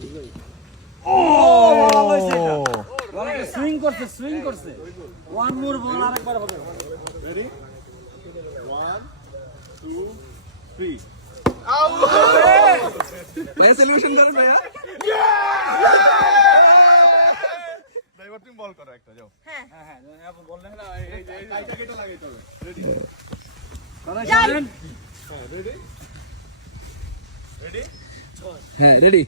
ও ভালো হইছে এটা বলকে সুইং করছে ওয়ান মোর বল আরেকবার হবে রেডি 1 2 3 ভাইয়া সেলিব্রেশন করেন ভাইয়া। এবার তুমি বল করো একটা যাও। হ্যাঁ আপু বললেন না এই যে টাইটাকে এটা লাগাইতে হবে। রেডি করা যাবেন হ্যাঁ রেডি রেডি হ্যাঁ রেডি।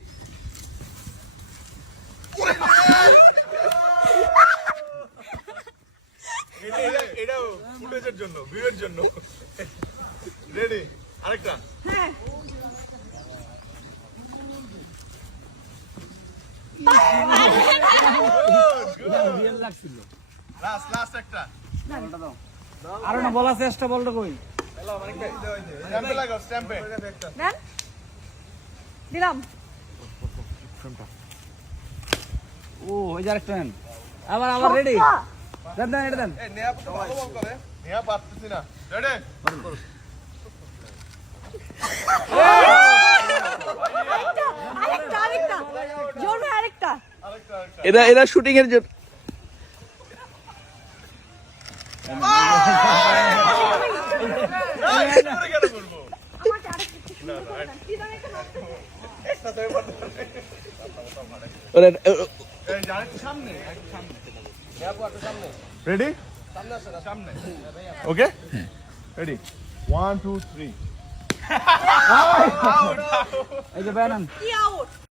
এটা ফুটেজের জন্য ভিডিওর জন্য রেডি আরেকটা হ্যাঁ রিয়েল লাগছিল লাস্ট একটা বলটা দাও আরে না বলা চেষ্টা বলটা কই স্ট্যাম্পে লাগাও স্ট্যাম্পে নেন দিলাম ও ওই যে আরেকটা নেন আবার রেডি দেন এটা দেন এই নেয়া তো ভালো বল করে নেয়া পারতেছি না রেডি আরেকটা জোর ভাই আরেকটা এরা শুটিং এর জন্য কেন করবো আমাকে আরেকটা কি জানি একটা ওরা এই আরেকটু সামনে রেডি সামনে ওকে রেডি 1 2 3 এই যে ব্যানান কি আউট